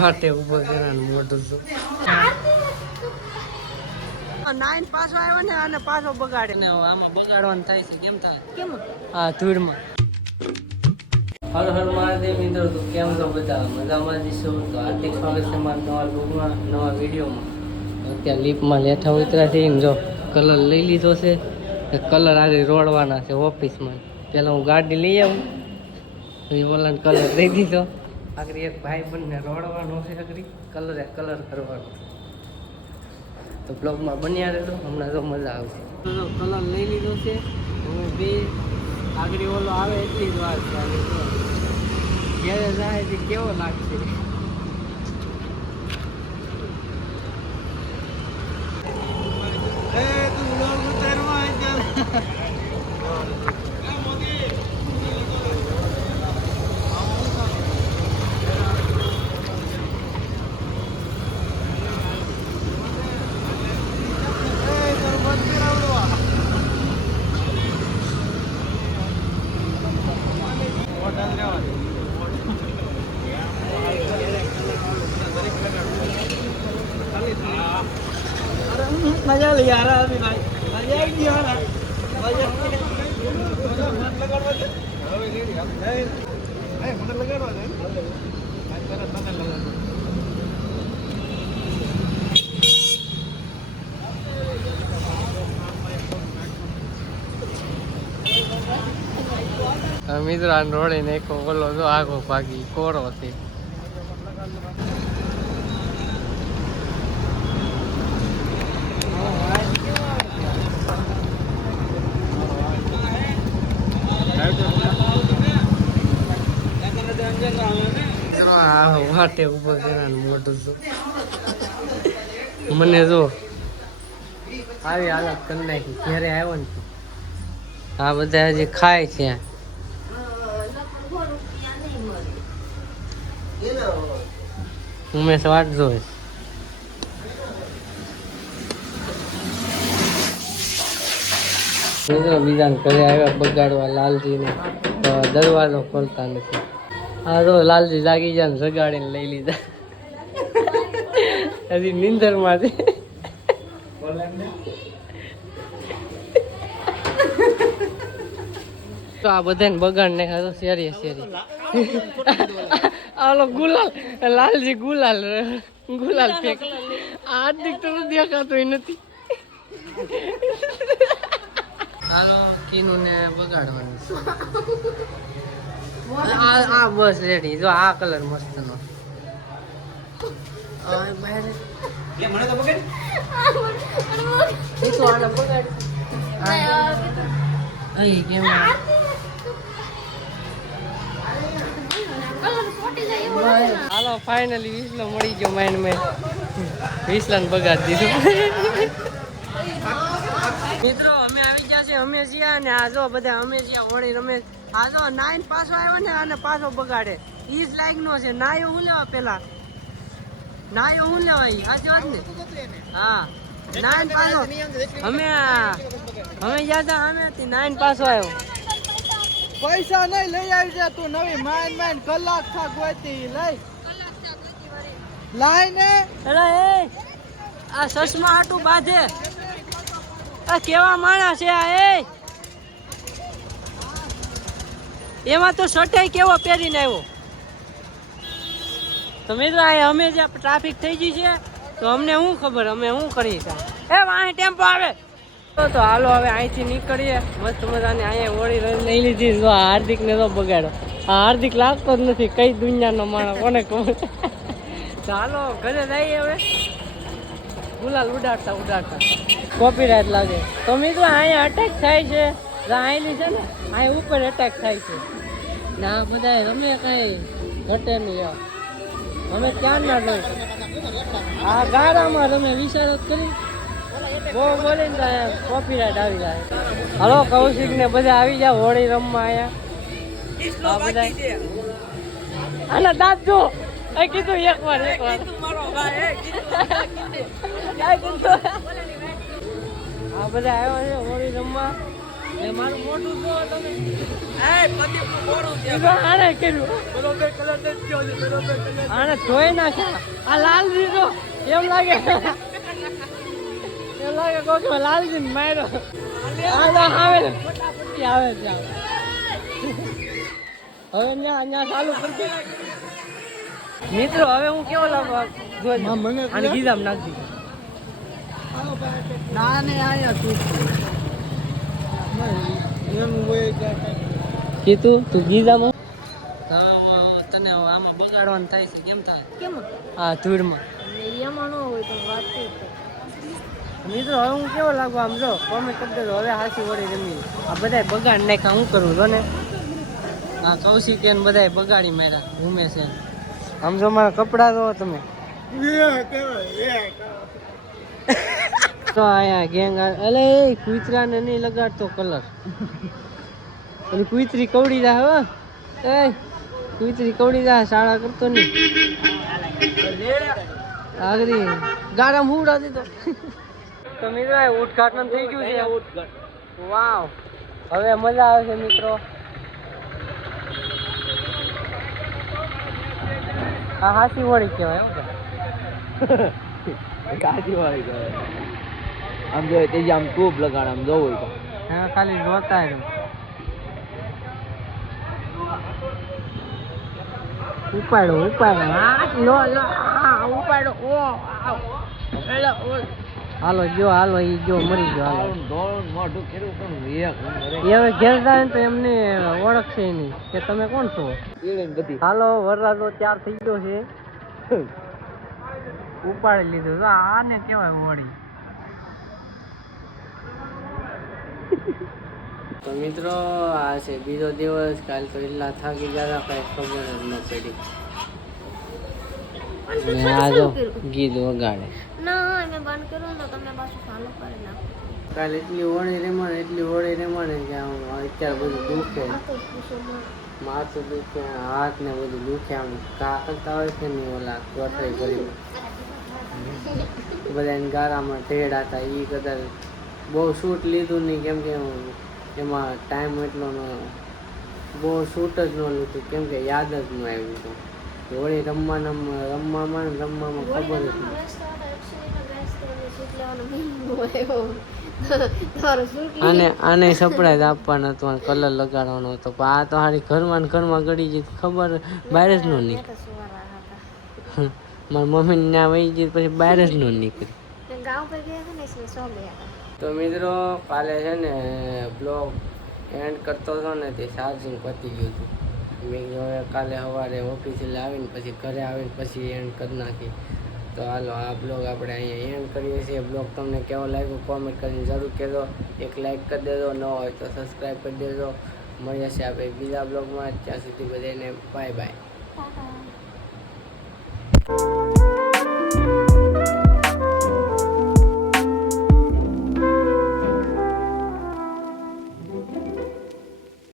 વાટે ઉભો છે મોટું તો નાઈન પાછો આવ્યો ને અને પાછો બગાડે ને આમાં બગાડવાનું થાય છે. કેમ થાય? કેમ? હા, ધૂળમાં. હર હર મહાદેવ મિત્રો, તો કેમ છો બધા? મજામાં જઈશું તો હાર્દિક સ્વાગત છે મારા નવા બ્લોગમાં, નવા વિડીયોમાં. અત્યારે લીપમાં લેઠા ઉતરા છે ને જો કલર લઈ લીધો છે. કલર આગળ રોડવાના છે ઓફિસમાં. પેલા હું ગાડી લઈ આવું પછી ઓલાને કલર દઈ દીધો. આગળ એક ભાઈ બંને રોડવાનો છે, આગળ કલર કરવાનો. તો બ્લોગમાં બન્યા રહેલો, હમણાં તો મજા આવશે. કલર લઈ લીધો છે હવે બે આગળ ઓલો આવે એટલી જ વાર છે. આગળ ઘેરે જાય છે કેવો લાગશે. मजा ले आ रहा अभी भाई, मजा ही नहीं आ रहा મિત્રો આ રોડે ને એક ઓલો જો આગો ભાગી કોરો છે. વાટે ઉભો છે મોટું તો મને જો આવી હાલત કરી નાખી. ઘેરે આવ્યો ને આ બધા હજી ખાય છે. ઉમેશ વાટ જોઈ બીજાને ઘરે આવ્યા બગાડવા લાલજી ને દરવાજો ખોલતા નથી. હા તો લાલજી જાગી જાય ને જગાડીને લઈ લીધા. હજી નીંદર માં છે. તો આ બધાને બગાડ ને શેરી શેરી આલો ગુલાલ લાલજી ગુલાલ ફેંક. હાર્દિક તો દેખાતો નથી. હાલો કીનું ને બગાડવાનું. આ બસ રેડી. જો આ કલર મસ્ત નો હાલો ફાઇનલી વિસલો મળી ગયો. માઇન્ડ મેં વિસલાને બગાડી દીધું. મિત્રો અમે આવી ગયા છે અમે જ્યાં ને આ જો બધા અમે જ્યાં વળી રમે. આ જો નાઈન પાછો આવ્યો ને અને પાછો બગાડે. ઈ જ લાઈક નો છે. નાયો હું લેવા પેલા નાયો હું લેવા આ જો ને. હા નાઈન પાછો અમે ગયા તા અમે નાઈન પાછો આવ્યો. પૈસા નહીં લઈ આવી જા તું નવી માઇન કલાક થા ગોતી લઈ લાઈને. અરે એ આ સસમા હાટું બાંધે. આ કેવા માણસ છે આ એ. એમાં તો શર્ટ કેવો પહેરીને આવ્યો. તો મિત્રો અમે જ્યાં ટ્રાફિક થઈ ગઈ છે તો અમને શું ખબર અમે શું કરી. એ અહીં ટેમ્પો આવે તો હાલો હવે અહીંથી નીકળીએ. મસ્ત મજાની અહીંયા હોળી લઈ લીધી. જો હાર્દિક ને તો બગાડો. આ હાર્દિક લાગતો જ નથી. કઈ દુનિયાનો માણસ કોને ખબર. ચાલો ઘરે જઈએ હવે. ગુલાલ ઉડાડતા કોપીરાઈટ લાગે. તો મિત્રો અહીંયા અટેક થાય છે. આવેલી છે ને અહીંયા ઉપર અટેક થાય છે. ના બધા રમે કઈ ઘટે નહીં. અમે ક્યાં ના જોઈ આ ગારામાં રમે વિચાર જ કરી બહુ બોલીને તો કોપીરાઈટ આવી જાય. હલો કૌશિક ને બધા આવી જાય હોળી રમવા અહીંયા. આના દાંત જો કીધું એક વાર આ બધા આવ્યા છે હોળી રમવા. એ મારું મોટું જો તમે આને કર્યું આને ધોઈ નાખ્યા આ લાલ દીધો એમ લાગે કોક લાલજી માર્યો આવે ને ફટાફટી આવે છે હવે અહીંયા ચાલુ કરજે મિત્રો. હવે હું કેવો લાગુ જોજો અને ગીધામ નાખી ના ને આયા તું કીધું તું ગીધામાં તને આમાં બગાડવાનું થાય છે. કેમ થાય? કેમ? હા, ધૂળમાં એમાં ન હોય તો વાત છે. મિત્રો હવે હું કેવો લાગુ આમ જો કોમેન્ટ કરી દેજો. હવે હાથી વળી રમી આ બધાય બગાડ નાખ્યા. હું કરું છો ને આ કૌશિક એને બધાય બગાડી માર્યા. ઘૂમે છે આમ જો મારા કપડા જો તમે તો અહીંયા ગેંગ અલે કૂતરાને નહીં લગાડતો કલર. પેલી કૂતરી કવડી જા હો એ કૂતરી કવડી જા શાળા કરતો નહીં આગરી ગારામ હુડા દીધો. તો મિત્રો ઉદઘાટન થઈ ગયું છે. વાવ હવે મજા આવે છે મિત્રો. આ હાથી વળી કહેવાય. કાચી વાળી કહેવાય. આમ જોઈએ તે આમ ખૂબ લગાડ આમ જોવું તો હા ખાલી જોતા રહ્યું. ઉપાડો ઉપાડો લો લો ઉપાડો ઓ હાલો જો હાલો ઈ જો મરી ગયો. હાલો મોઢું ખેડું પણ એ હવે ઘેર જાય તો એમને ઓળખશે નહીં કે તમે કોણ છો. બધી હાલો વરરાજો ત્યાર થઈ ગયો છે. ઉપાડી લીધું તો આને કેવાય વળી. તો મિત્રો આ છે બીજો દિવસ. કાલ તો એટલા થાકી ગયા કઈ ખબર જ ન પડી. આ જો ગીત વગાડે ના મેં બંધ કર્યું તો તમે પાછું ચાલુ કરી નાખો. કાલે એટલી હોળી રમાડે કે અત્યારે બધું દુખે. માથું દુખે હાથ ને બધું દુખે. આમ કા કરતા હોય છે ને ઓલા ગોઠવાઈ કરી બધા એને ગારામાં ઢેડા હતા. એ કદાચ બહુ શૂટ લીધું નહીં કેમ કે એમાં ટાઈમ એટલો ન બહુ શૂટ જ ન લીધું કેમ કે યાદ જ ન આવ્યું હતું. હોળી રમવામાં ખબર જ નહીં. આને સરપ્રાઈઝ આપવાનો હતો અને કલર લગાડવાનો હતો પણ આ તો હારી ઘરમાં ગળી જઈ ખબર બહાર જ ન નીકળી. મારી મમ્મી ના વહી ગઈ પછી બહાર જ ન નીકળી. તો મિત્રો કાલે છે ને બ્લોગ એન્ડ કરતો હતો ને તે ચાર્જિંગ પતી ગયું હતું. મેં હવે કાલે સવારે ઓફિસે આવીને પછી ઘરે આવીને પછી એન્ડ કરી નાખી. તો હાલો આ બ્લોગ આપણે અહીંયા એન્ડ કરીએ છીએ. બ્લોગ તમને કેવો લાગ્યો કોમેન્ટ કરીને જરૂર કહેજો. એક લાઈક કરી દેજો, ન હોય તો સબસ્ક્રાઈબ કરી દેજો. મળીએ છીએ આપણે બીજા બ્લોગમાં. ત્યાં સુધી બધાને બાય બાય.